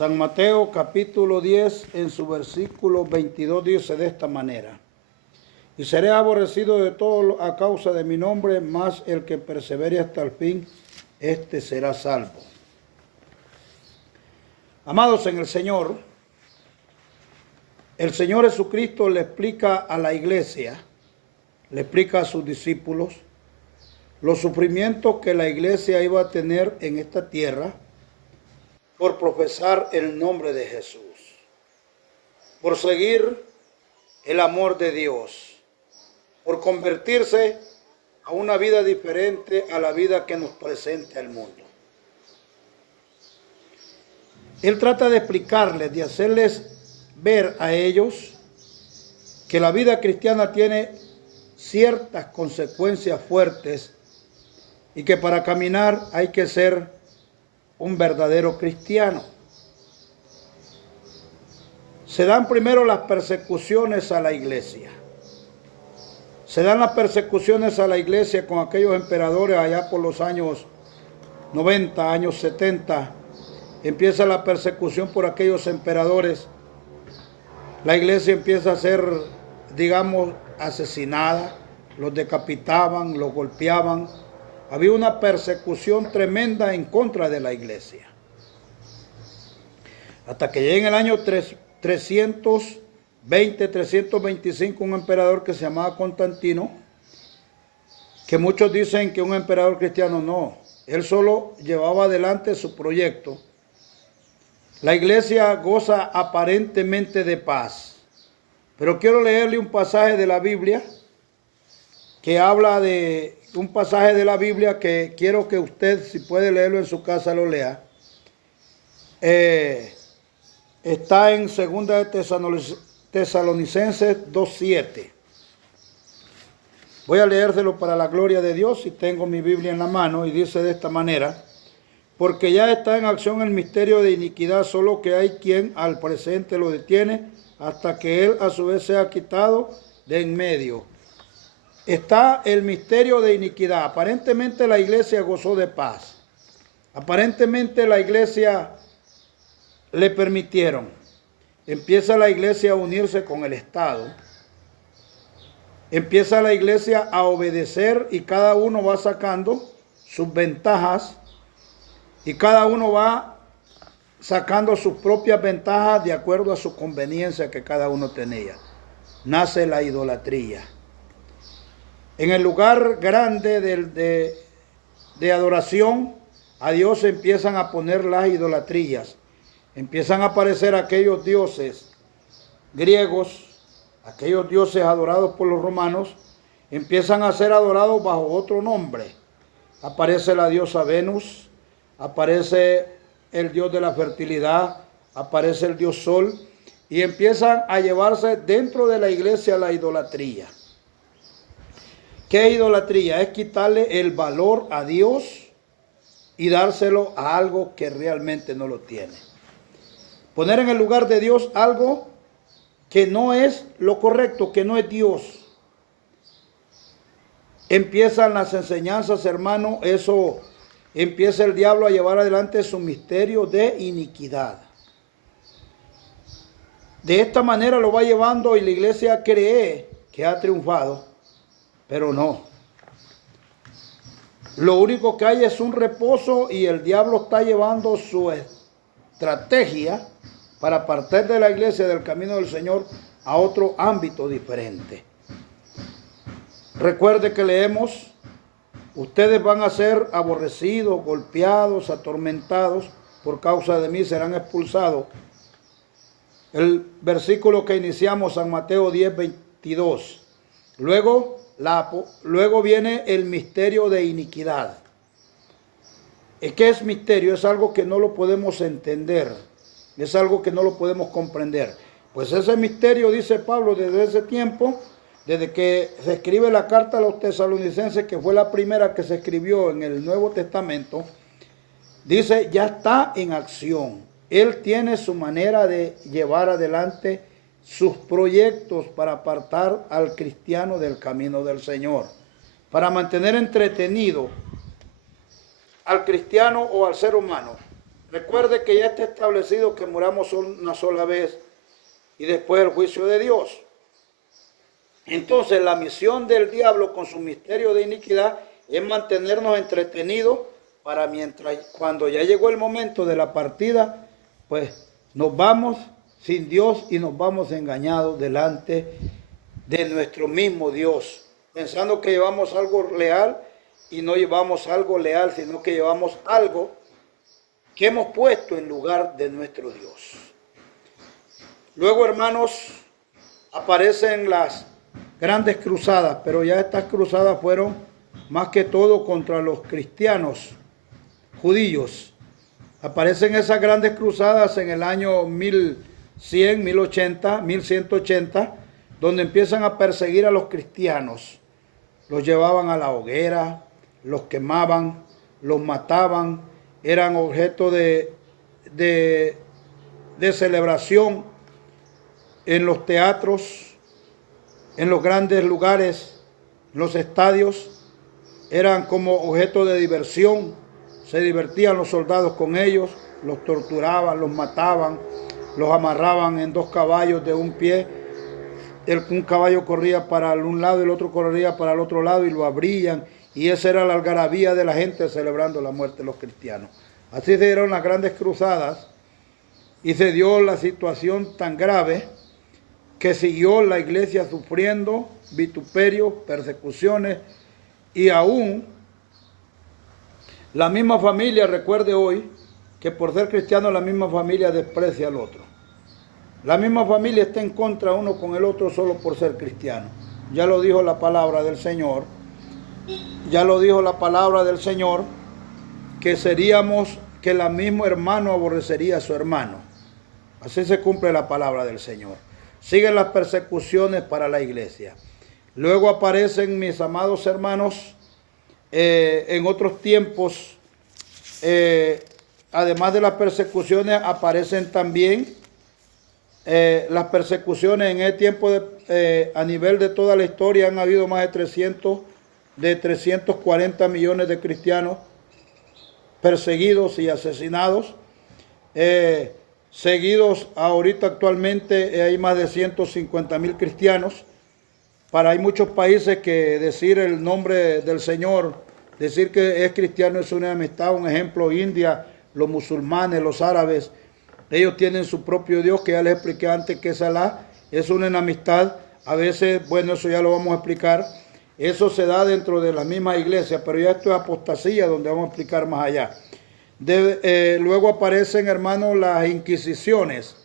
San Mateo capítulo 10 en su versículo 22 dice de esta manera: y seré aborrecido de todos a causa de mi nombre, mas el que persevere hasta el fin, éste será salvo. Amados en el Señor Jesucristo le explica a la iglesia, le explica a sus discípulos los sufrimientos que la iglesia iba a tener en esta tierra por profesar el nombre de Jesús, por seguir el amor de Dios, por convertirse a una vida diferente a la vida que nos presenta el mundo. Él trata de explicarles, de hacerles ver a ellos que la vida cristiana tiene ciertas consecuencias fuertes y que para caminar hay que ser un verdadero cristiano. Se dan primero las persecuciones a la iglesia. Se dan las persecuciones a la iglesia con aquellos emperadores allá por los años 90, años 70. Empieza la persecución por aquellos emperadores. La iglesia empieza a ser, digamos, asesinada. Los decapitaban, los golpeaban. Había una persecución tremenda en contra de la iglesia. Hasta que llega en el año 320, 325, un emperador que se llamaba Constantino, que muchos dicen que un emperador cristiano no. Él solo llevaba adelante su proyecto. La iglesia goza aparentemente de paz. Pero quiero leerle un pasaje de la Biblia que habla de un pasaje de la Biblia que quiero que usted, si puede leerlo en su casa, lo lea. Está en 2 de Tesalonicenses 2:7. Voy a leérselo para la gloria de Dios si tengo mi Biblia en la mano, y dice de esta manera: porque ya está en acción el misterio de iniquidad, solo que hay quien al presente lo detiene hasta que él a su vez sea quitado de en medio. Está el misterio de iniquidad. Aparentemente la iglesia gozó de paz. Aparentemente la iglesia le permitieron. Empieza la iglesia a unirse con el Estado. Empieza la iglesia a obedecer y cada uno va sacando sus ventajas y cada uno va sacando sus propias ventajas de acuerdo a su conveniencia que cada uno tenía. Nace la idolatría. En el lugar grande de adoración a Dios empiezan a poner las idolatrías. Empiezan a aparecer aquellos dioses griegos, aquellos dioses adorados por los romanos, empiezan a ser adorados bajo otro nombre. Aparece la diosa Venus, aparece el dios de la fertilidad, aparece el dios Sol, y empiezan a llevarse dentro de la iglesia la idolatría. ¿Qué es idolatría? Es quitarle el valor a Dios y dárselo a algo que realmente no lo tiene. Poner en el lugar de Dios algo que no es lo correcto, que no es Dios. Empiezan las enseñanzas, hermano, eso empieza el diablo a llevar adelante su misterio de iniquidad. De esta manera lo va llevando y la iglesia cree que ha triunfado. Pero no. Lo único que hay es un reposo y el diablo está llevando su estrategia para apartar de la iglesia del camino del Señor a otro ámbito diferente. Recuerde que leemos: ustedes van a ser aborrecidos, golpeados, atormentados, por causa de mí serán expulsados. El versículo que iniciamos, San Mateo 10:22. Luego viene el misterio de iniquidad. ¿Qué es misterio? Es algo que no lo podemos entender. Es algo que no lo podemos comprender. Pues ese misterio, dice Pablo, desde ese tiempo, desde que se escribe la carta a los tesalonicenses, que fue la primera que se escribió en el Nuevo Testamento, dice, ya está en acción. Él tiene su manera de llevar adelante sus proyectos para apartar al cristiano del camino del Señor, para mantener entretenido al cristiano o al ser humano Recuerde que ya está establecido que muramos una sola vez y después el juicio de Dios. Entonces la misión del diablo con su misterio de iniquidad es mantenernos entretenidos para mientras, cuando ya llegó el momento de la partida, pues nos vamos sin Dios y nos vamos engañados delante de nuestro mismo Dios, pensando que llevamos algo leal y no llevamos algo leal, sino que llevamos algo que hemos puesto en lugar de nuestro Dios. Luego, hermanos, aparecen las grandes cruzadas, pero ya estas cruzadas fueron más que todo contra los cristianos judíos. Aparecen esas grandes cruzadas en el año 1100, 1080, 1180, donde empiezan a perseguir a los cristianos. Los llevaban a la hoguera, los quemaban, los mataban, eran objeto de celebración en los teatros, en los grandes lugares, en los estadios, eran como objeto de diversión. Se divertían los soldados con ellos, los torturaban, los mataban, los amarraban en 2 caballos de un pie. Un caballo corría para un lado y el otro corría para el otro lado y lo abrían. Y esa era la algarabía de la gente celebrando la muerte de los cristianos. Así se dieron las grandes cruzadas y se dio la situación tan grave que siguió la iglesia sufriendo vituperios, persecuciones y aún la misma familia. Recuerde hoy que por ser cristiano la misma familia desprecia al otro. La misma familia está en contra uno con el otro solo por ser cristiano. Ya lo dijo la palabra del Señor. Ya lo dijo la palabra del Señor, que que el mismo hermano aborrecería a su hermano. Así se cumple la palabra del Señor. Siguen las persecuciones para la iglesia. Luego aparecen, mis amados hermanos, en otros tiempos, además de las persecuciones, aparecen también las persecuciones. En el tiempo a nivel de toda la historia han habido más de 340 millones de cristianos perseguidos y asesinados. Seguidos ahorita actualmente hay más de 150,000 cristianos. Hay muchos países que decir el nombre del Señor, decir que es cristiano es una enemistad. Un ejemplo, India, los musulmanes, los árabes, ellos tienen su propio Dios, que ya les expliqué antes que es Alá, es una enemistad. A veces, bueno, eso ya lo vamos a explicar. Eso se da dentro de la misma iglesia, pero ya esto es apostasía, donde vamos a explicar más allá. Luego aparecen, hermanos, las inquisiciones.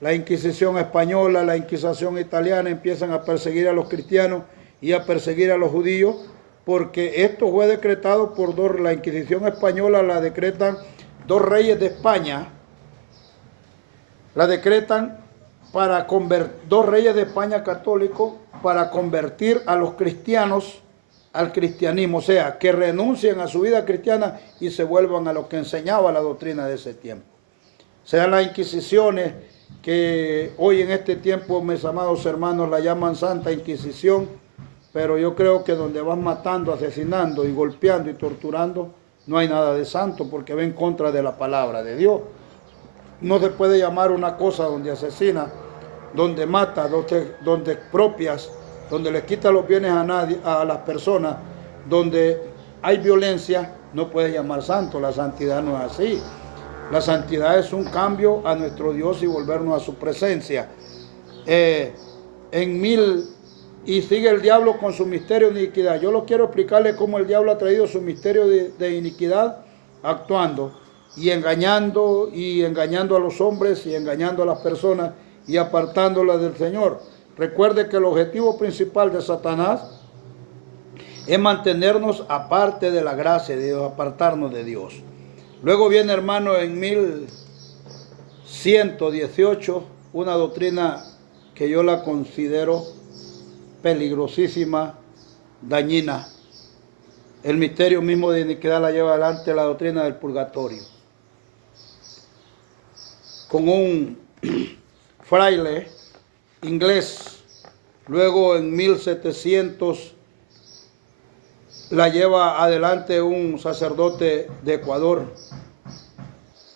La Inquisición española, la Inquisición italiana empiezan a perseguir a los cristianos y a perseguir a los judíos, porque esto fue decretado por la Inquisición española la decretan 2 reyes de España. La decretan 2 reyes de España católicos para convertir a los cristianos al cristianismo, o sea, que renuncien a su vida cristiana y se vuelvan a lo que enseñaba la doctrina de ese tiempo. Se dan las inquisiciones, que hoy en este tiempo, mis amados hermanos, la llaman Santa Inquisición, pero yo creo que donde van matando, asesinando y golpeando y torturando, no hay nada de santo, porque va en contra de la palabra de Dios. No se puede llamar una cosa donde asesina, donde mata, donde expropias, donde le quita los bienes a las personas, donde hay violencia, no puede llamar santo. La santidad no es así. La santidad es un cambio a nuestro Dios y volvernos a su presencia. Y sigue el diablo con su misterio de iniquidad. Yo lo quiero explicarle cómo el diablo ha traído su misterio de iniquidad, actuando y engañando a los hombres y engañando a las personas y apartándolas del Señor. Recuerde que el objetivo principal de Satanás es mantenernos aparte de la gracia de Dios, apartarnos de Dios. Luego viene, hermano, en 1118, una doctrina que yo la considero peligrosísima, dañina. El misterio mismo de iniquidad la lleva adelante la doctrina del purgatorio. Con un fraile inglés, luego en 1700 la lleva adelante un sacerdote de Ecuador,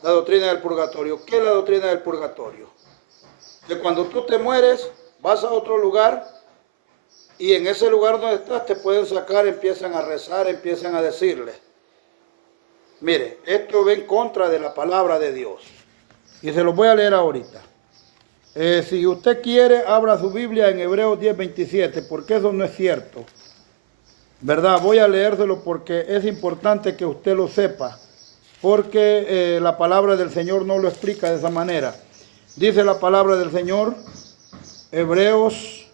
La doctrina del purgatorio. ¿Qué es la doctrina del purgatorio? Que cuando tú te mueres, vas a otro lugar y en ese lugar donde estás te pueden sacar, empiezan a rezar, empiezan a decirle. Mire, esto va en contra de la palabra de Dios. Y se los voy a leer ahorita. Si usted quiere, abra su Biblia en Hebreos 10:27, porque eso no es cierto. ¿Verdad? Voy a leérselo porque es importante que usted lo sepa, porque la palabra del Señor no lo explica de esa manera. Dice la palabra del Señor, Hebreos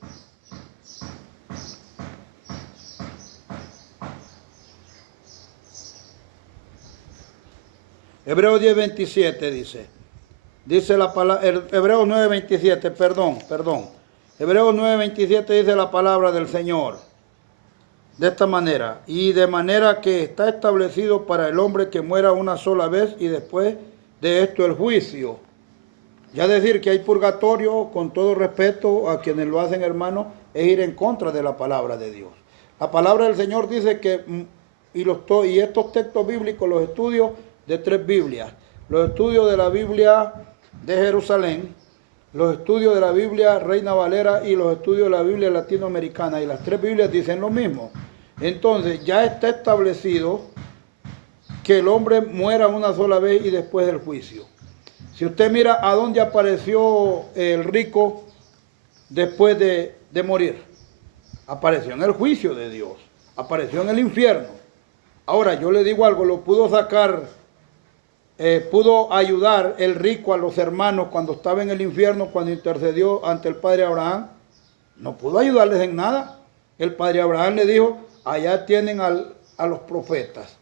10:27 dice. Dice la palabra, Hebreos 9:27, perdón. Hebreos 9:27 dice la palabra del Señor. De esta manera, y de manera que está establecido para el hombre que muera una sola vez y después de esto el juicio. Ya decir que hay purgatorio, con todo respeto a quienes lo hacen, hermano, es ir en contra de la palabra de Dios. La palabra del Señor dice que, y estos textos bíblicos los estudios de 3 Biblias, los estudios de la Biblia de Jerusalén, los estudios de la Biblia Reina Valera y los estudios de la Biblia latinoamericana, y las 3 Biblias dicen lo mismo. Entonces ya está establecido que el hombre muera una sola vez y después del juicio. Si usted mira a dónde apareció el rico después de morir, apareció en el juicio de Dios, apareció en el infierno. Ahora yo le digo algo, lo pudo sacar, pudo ayudar el rico a los hermanos cuando estaba en el infierno, cuando intercedió ante el padre Abraham. No pudo ayudarles en nada. El padre Abraham le dijo, allá tienen a los profetas.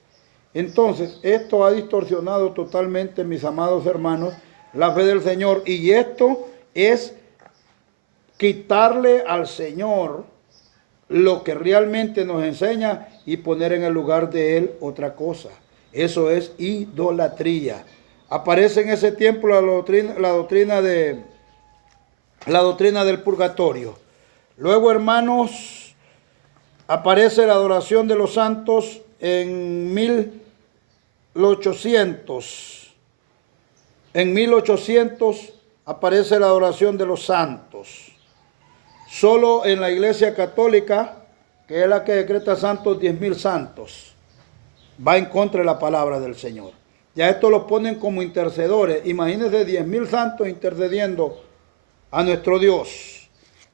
Entonces, esto ha distorsionado totalmente, mis amados hermanos, la fe del Señor. Y esto es quitarle al Señor lo que realmente nos enseña y poner en el lugar de Él otra cosa. Eso es idolatría. Aparece en ese tiempo la doctrina del purgatorio. Luego, hermanos, aparece la adoración de los santos en 1800. En 1800 aparece la adoración de los santos. Solo en la Iglesia Católica, que es la que decreta santos, 10,000 santos, va en contra de la palabra del Señor. Ya esto los ponen como intercedores. Imagínense 10,000 santos intercediendo a nuestro Dios.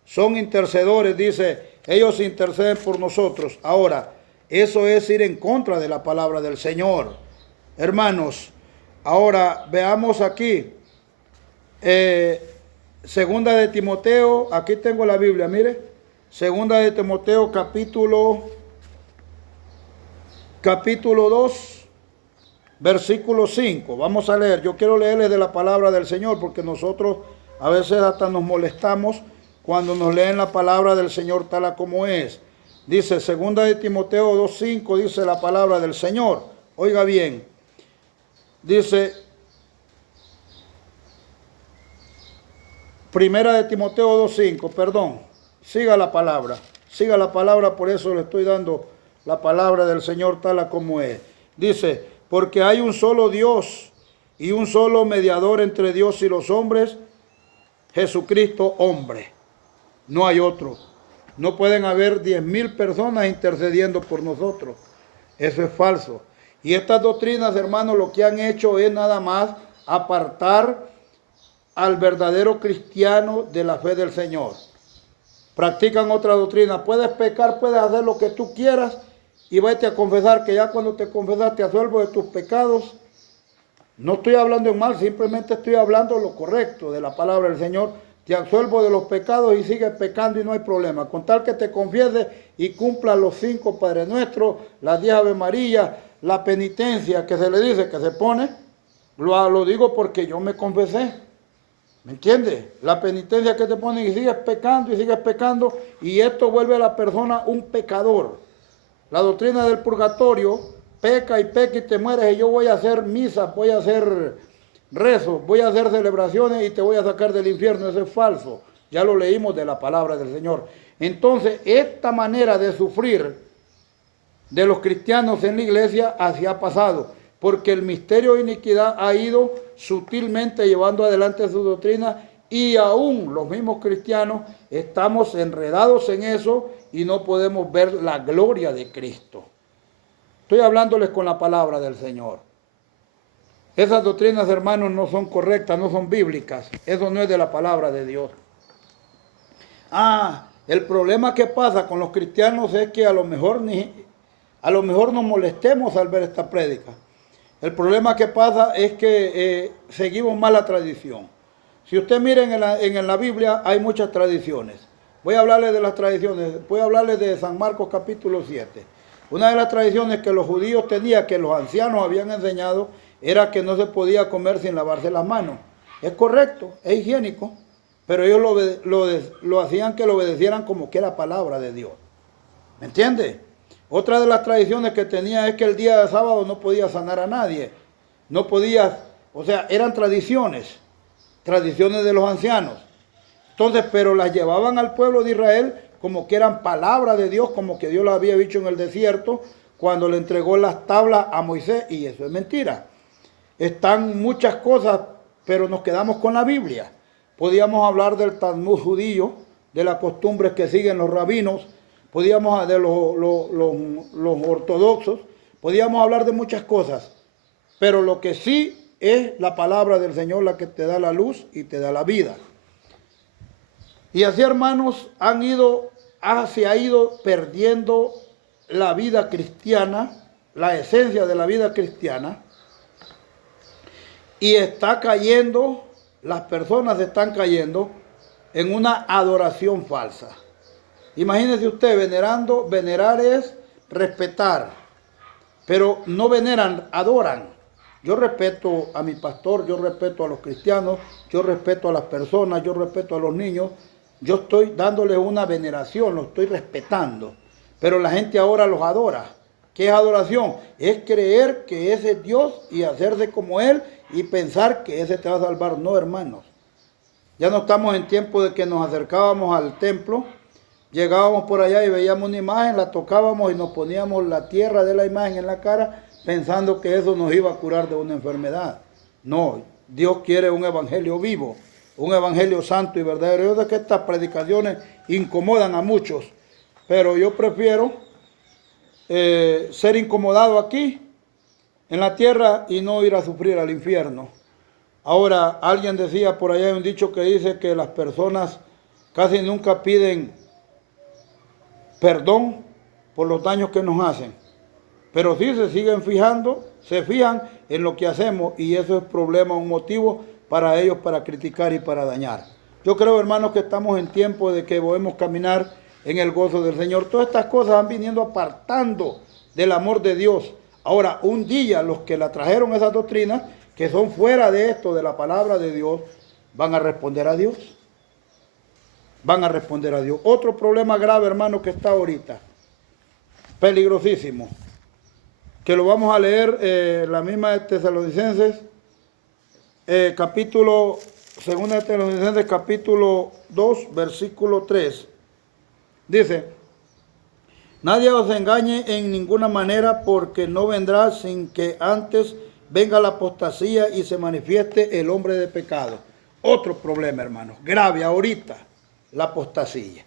Son intercedores, dice, ellos interceden por nosotros. Ahora, eso es ir en contra de la palabra del Señor. Hermanos, ahora veamos aquí. Segunda de Timoteo, aquí tengo la Biblia, mire. Segunda de Timoteo, capítulo 2, versículo 5. Vamos a leer. Yo quiero leerles de la palabra del Señor, porque nosotros a veces hasta nos molestamos cuando nos leen la palabra del Señor tal como es. Dice, segunda de Timoteo 2:5, dice la palabra del Señor. Oiga bien. Dice, primera de Timoteo 2:5, perdón. Siga la palabra, por eso le estoy dando la palabra del Señor tal como es. Dice, porque hay un solo Dios y un solo mediador entre Dios y los hombres, Jesucristo hombre. No hay otro. No pueden haber 10,000 personas intercediendo por nosotros. Eso es falso. Y estas doctrinas, hermanos, lo que han hecho es nada más apartar al verdadero cristiano de la fe del Señor. Practican otra doctrina. Puedes pecar, puedes hacer lo que tú quieras y vete a confesar, que ya cuando te confesas te asuelvo de tus pecados. No estoy hablando en mal, simplemente estoy hablando lo correcto de la palabra del Señor. Te absuelvo de los pecados y sigues pecando y no hay problema. Con tal que te confieses y cumplas los 5 Padre Nuestro, las 10 Ave María, la penitencia que se le dice que se pone, lo digo porque yo me confesé. ¿Me entiendes? La penitencia que te ponen y sigues pecando y esto vuelve a la persona un pecador. La doctrina del purgatorio, peca y te mueres y yo voy a hacer misas, voy a hacer rezos, voy a hacer celebraciones y te voy a sacar del infierno. Eso es falso. Ya lo leímos de la palabra del Señor. Entonces, esta manera de sufrir de los cristianos en la iglesia así ha pasado. porque el misterio de iniquidad ha ido sutilmente llevando adelante su doctrina y aún los mismos cristianos estamos enredados en eso y no podemos ver la gloria de Cristo. Estoy hablándoles con la palabra del Señor. Esas doctrinas, hermanos, no son correctas, no son bíblicas. Eso no es de la palabra de Dios. El problema que pasa con los cristianos es que a lo mejor nos molestemos al ver esta prédica. El problema que pasa es que seguimos mal la tradición. Si usted mira en la Biblia hay muchas tradiciones. Voy a hablarles de las tradiciones. Voy a hablarles de San Marcos capítulo 7. Una de las tradiciones que los judíos tenían, que los ancianos habían enseñado, era que no se podía comer sin lavarse las manos. Es correcto, es higiénico, pero ellos lo hacían que lo obedecieran como que era palabra de Dios. ¿Me entiende? Otra de las tradiciones que tenía es que el día de sábado no podía sanar a nadie. No podía, o sea, eran tradiciones de los ancianos. Entonces, pero las llevaban al pueblo de Israel como que eran palabra de Dios, como que Dios las había dicho en el desierto cuando le entregó las tablas a Moisés, y eso es mentira. Están muchas cosas, pero nos quedamos con la Biblia. Podíamos hablar del Talmud judío, de las costumbres que siguen los rabinos, podíamos hablar de los ortodoxos, podíamos hablar de muchas cosas, pero lo que sí es la palabra del Señor la que te da la luz y te da la vida. Y así, hermanos, se ha ido perdiendo la vida cristiana, la esencia de la vida cristiana, y las personas están cayendo en una adoración falsa. Imagínese usted, venerar es respetar, pero no veneran, adoran. Yo respeto a mi pastor, yo respeto a los cristianos, yo respeto a las personas, yo respeto a los niños. Yo estoy dándoles una veneración, los estoy respetando. Pero la gente ahora los adora. ¿Qué es adoración? Es creer que ese es Dios y hacerse como Él y pensar que ese te va a salvar. No, hermanos. Ya no estamos en tiempo de que nos acercábamos al templo, llegábamos por allá y veíamos una imagen, la tocábamos y nos poníamos la tierra de la imagen en la cara pensando que eso nos iba a curar de una enfermedad. No, Dios quiere un evangelio vivo, un evangelio santo y verdadero. Yo sé que estas predicaciones incomodan a muchos, pero yo prefiero ser incomodado aquí en la tierra y no ir a sufrir al infierno. Ahora, alguien decía por allá, hay un dicho que dice que las personas casi nunca piden perdón por los daños que nos hacen, pero sí se fijan en lo que hacemos, y eso es problema, un motivo para ellos para criticar y para dañar. Yo creo, hermanos, que estamos en tiempo de que podemos caminar en el gozo del Señor. Todas estas cosas van viniendo apartando del amor de Dios. Ahora, un día los que la trajeron esas doctrinas, que son fuera de esto, de la palabra de Dios, van a responder a Dios. Van a responder a Dios. Otro problema grave, hermano, que está ahorita, peligrosísimo, que lo vamos a leer, la misma de Tesalonicenses, segunda de Tesalonicenses, capítulo 2, versículo 3. Dice: nadie os engañe en ninguna manera, porque no vendrá sin que antes venga la apostasía y se manifieste el hombre de pecado. Otro problema, hermanos, grave ahorita, la apostasía.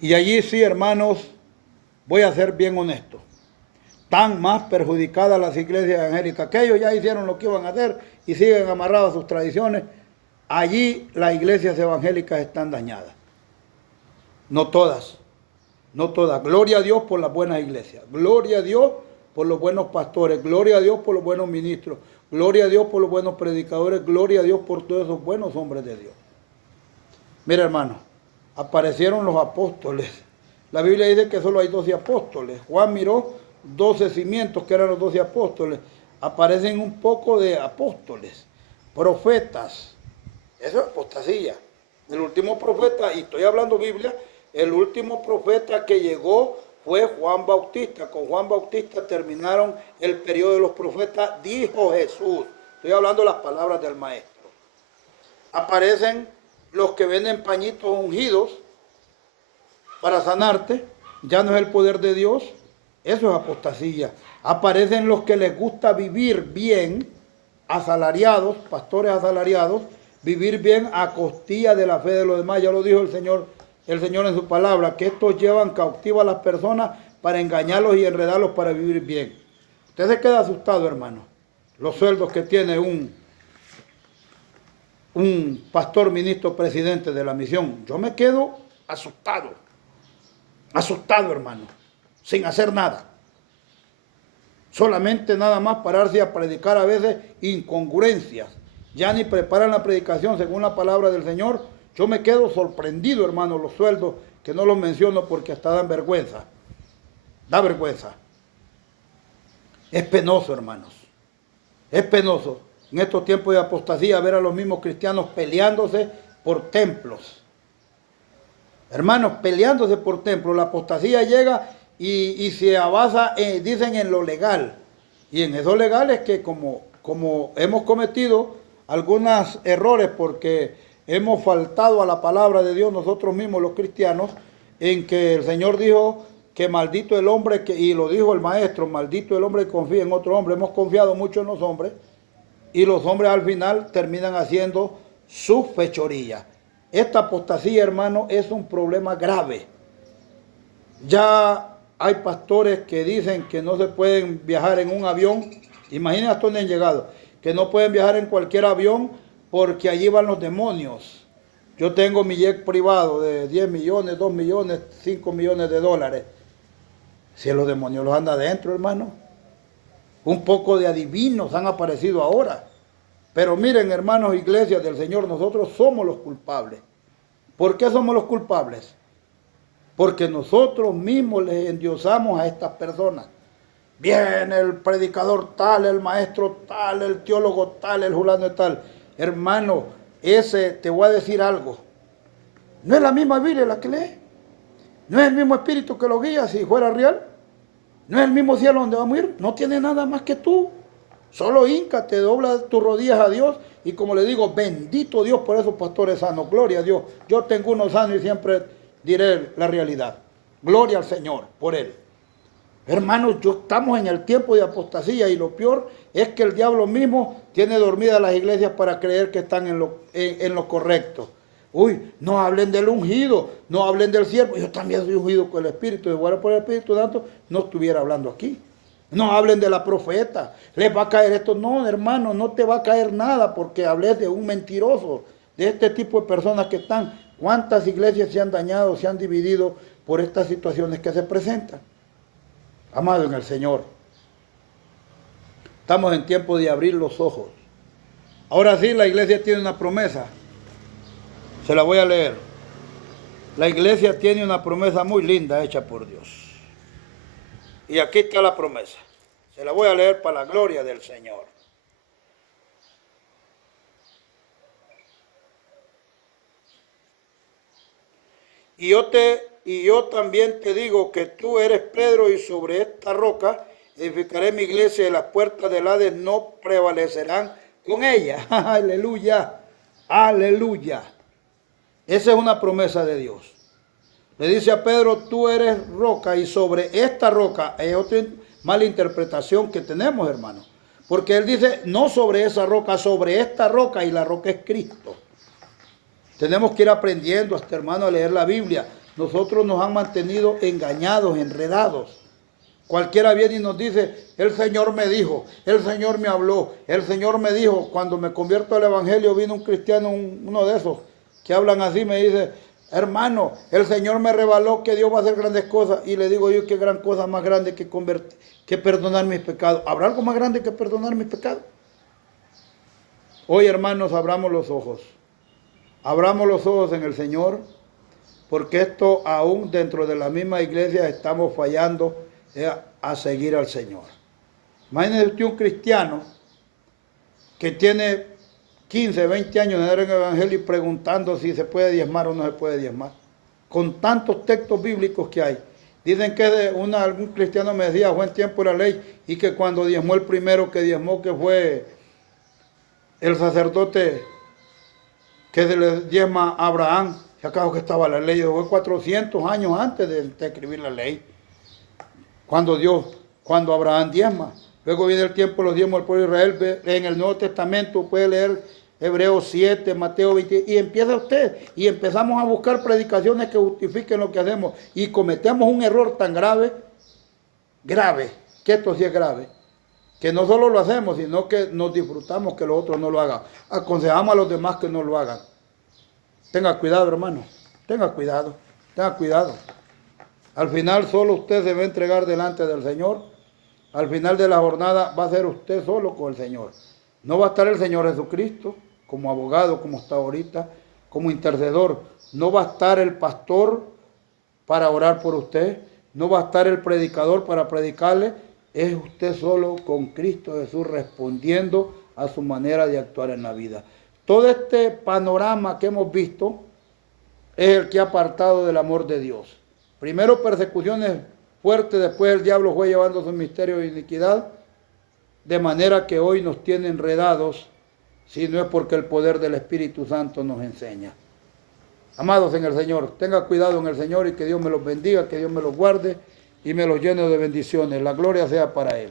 Y allí sí, hermanos, voy a ser bien honesto. Están más perjudicadas las iglesias evangélicas, que ellos ya hicieron lo que iban a hacer y siguen amarrados a sus tradiciones. Allí las iglesias evangélicas están dañadas. No todas. No todas. Gloria a Dios por las buenas iglesias. Gloria a Dios por los buenos pastores. Gloria a Dios por los buenos ministros. Gloria a Dios por los buenos predicadores. Gloria a Dios por todos esos buenos hombres de Dios. Mira, hermano, aparecieron los apóstoles. La Biblia dice que solo hay 12 apóstoles. Juan miró 12 cimientos que eran los 12 apóstoles. Aparecen un poco de apóstoles, profetas. Eso es apostasía. El último profeta, y estoy hablando Biblia, el último profeta que llegó fue Juan Bautista. Con Juan Bautista terminaron el periodo de los profetas, dijo Jesús. Estoy hablando las palabras del maestro. Aparecen los que venden pañitos ungidos para sanarte. Ya no es el poder de Dios, Eso es apostasía. Aparecen los que les gusta vivir bien, asalariados, pastores asalariados, vivir bien a costilla de la fe de los demás. Ya lo dijo el Señor en su palabra, que estos llevan cautiva a las personas para engañarlos y enredarlos para vivir bien. Usted se queda asustado, hermano. Los sueldos que tiene un pastor, ministro, presidente de la misión. Yo me quedo asustado, hermano, sin hacer nada. Solamente nada más pararse a predicar a veces incongruencias. Ya ni preparan la predicación según la palabra del Señor. Yo me quedo sorprendido, hermano, los sueldos, que no los menciono porque hasta dan vergüenza. Da vergüenza. Es penoso, hermanos. Es penoso en estos tiempos de apostasía ver a los mismos cristianos peleándose por templos. Hermanos, peleándose por templos. La apostasía llega y se basa, dicen, en lo legal. Y en eso legal es que como hemos cometido algunos errores porque hemos faltado a la palabra de Dios nosotros mismos los cristianos, en que el Señor dijo que maldito el hombre, y lo dijo el maestro, maldito el hombre que confía en otro hombre. Hemos confiado mucho en los hombres y los hombres al final terminan haciendo sus fechorías. Esta apostasía, hermano, es un problema grave. Ya hay pastores que dicen que no se pueden viajar en un avión. Imagínense hasta dónde han llegado. Que no pueden viajar en cualquier avión porque allí van los demonios. Yo tengo mi jet privado de 10 millones, 2 millones, 5 millones de dólares. Si los demonios los anda adentro, hermano. Un poco de adivinos han aparecido ahora. Pero miren, hermanos, iglesias del Señor, nosotros somos los culpables. ¿Por qué somos los culpables? Porque nosotros mismos les endiosamos a estas personas. Viene el predicador tal, el maestro tal, el teólogo tal, el fulano tal. Hermano, te voy a decir algo. No es la misma Biblia la que lee. No es el mismo espíritu que lo guía si fuera real. No es el mismo cielo donde vamos a ir. No tiene nada más que tú. Solo híncate, dobla tus rodillas a Dios. Y como le digo, bendito Dios por esos pastores sanos. Gloria a Dios. Yo tengo unos sanos y siempre diré la realidad. Gloria al Señor por él. Hermanos, estamos en el tiempo de apostasía y lo peor es que el diablo mismo tiene dormidas las iglesias para creer que están en lo correcto. Uy, no hablen del ungido, no hablen del siervo. Yo también soy ungido con el Espíritu. Si fuera por el Espíritu Santo, no estuviera hablando aquí. No hablen de la profeta. Les va a caer esto. No, hermano, no te va a caer nada porque hables de un mentiroso. De este tipo de personas que están. ¿Cuántas iglesias se han dañado, se han dividido por estas situaciones que se presentan? Amado en el Señor, estamos en tiempo de abrir los ojos. Ahora sí, la iglesia tiene una promesa. Se la voy a leer. La iglesia tiene una promesa muy linda hecha por Dios. Y aquí está la promesa. Se la voy a leer para la gloria del Señor. Y yo también te digo que tú eres Pedro y sobre esta roca edificaré mi iglesia y las puertas del Hades no prevalecerán con ella. Aleluya, aleluya. Esa es una promesa de Dios. Le dice a Pedro, tú eres roca y sobre esta roca, es otra mala interpretación que tenemos, hermano. Porque él dice, no sobre esa roca, sobre esta roca, y la roca es Cristo. Tenemos que ir aprendiendo, hasta hermano, a leer la Biblia. Nosotros nos han mantenido engañados, enredados. Cualquiera viene y nos dice, el Señor me dijo, el Señor me habló, el Señor me dijo. Cuando me convierto al Evangelio, vino un cristiano, uno de esos, que hablan así, me dice, hermano, el Señor me reveló que Dios va a hacer grandes cosas. Y le digo yo, qué gran cosa más grande que perdonar mis pecados. ¿Habrá algo más grande que perdonar mis pecados? Hoy, hermanos, abramos los ojos. Abramos los ojos en el Señor, porque esto aún dentro de la misma iglesia estamos fallando a seguir al Señor. Imagínese usted un cristiano que tiene 15, 20 años de dar el Evangelio y preguntando si se puede diezmar o no se puede diezmar. Con tantos textos bíblicos que hay. Dicen que algún cristiano me decía, fue en tiempo de la ley, y que cuando diezmó el primero que diezmó, que fue el sacerdote que se le diezma a Abraham, si acaso que estaba la ley, fue 400 años antes de escribir la ley. Cuando Abraham diezma. Luego viene el tiempo de los diezmos del pueblo de Israel. En el Nuevo Testamento puede leer Hebreos 7, Mateo 20, y empieza usted. Y empezamos a buscar predicaciones que justifiquen lo que hacemos. Y cometemos un error tan grave, que esto sí es grave, que no solo lo hacemos, sino que nos disfrutamos que los otros no lo hagan. Aconsejamos a los demás que no lo hagan. Tenga cuidado, hermano. Tenga cuidado. Tenga cuidado. Al final solo usted se va a entregar delante del Señor. Al final de la jornada va a ser usted solo con el Señor. No va a estar el Señor Jesucristo como abogado, como está ahorita, como intercedor. No va a estar el pastor para orar por usted. No va a estar el predicador para predicarle. Es usted solo con Cristo Jesús respondiendo a su manera de actuar en la vida. Todo este panorama que hemos visto es el que ha apartado del amor de Dios. Primero persecuciones fuertes, después el diablo fue llevando su misterio de iniquidad, de manera que hoy nos tiene enredados, si no es porque el poder del Espíritu Santo nos enseña. Amados en el Señor, tenga cuidado en el Señor y que Dios me los bendiga, que Dios me los guarde y me los llene de bendiciones. La gloria sea para Él.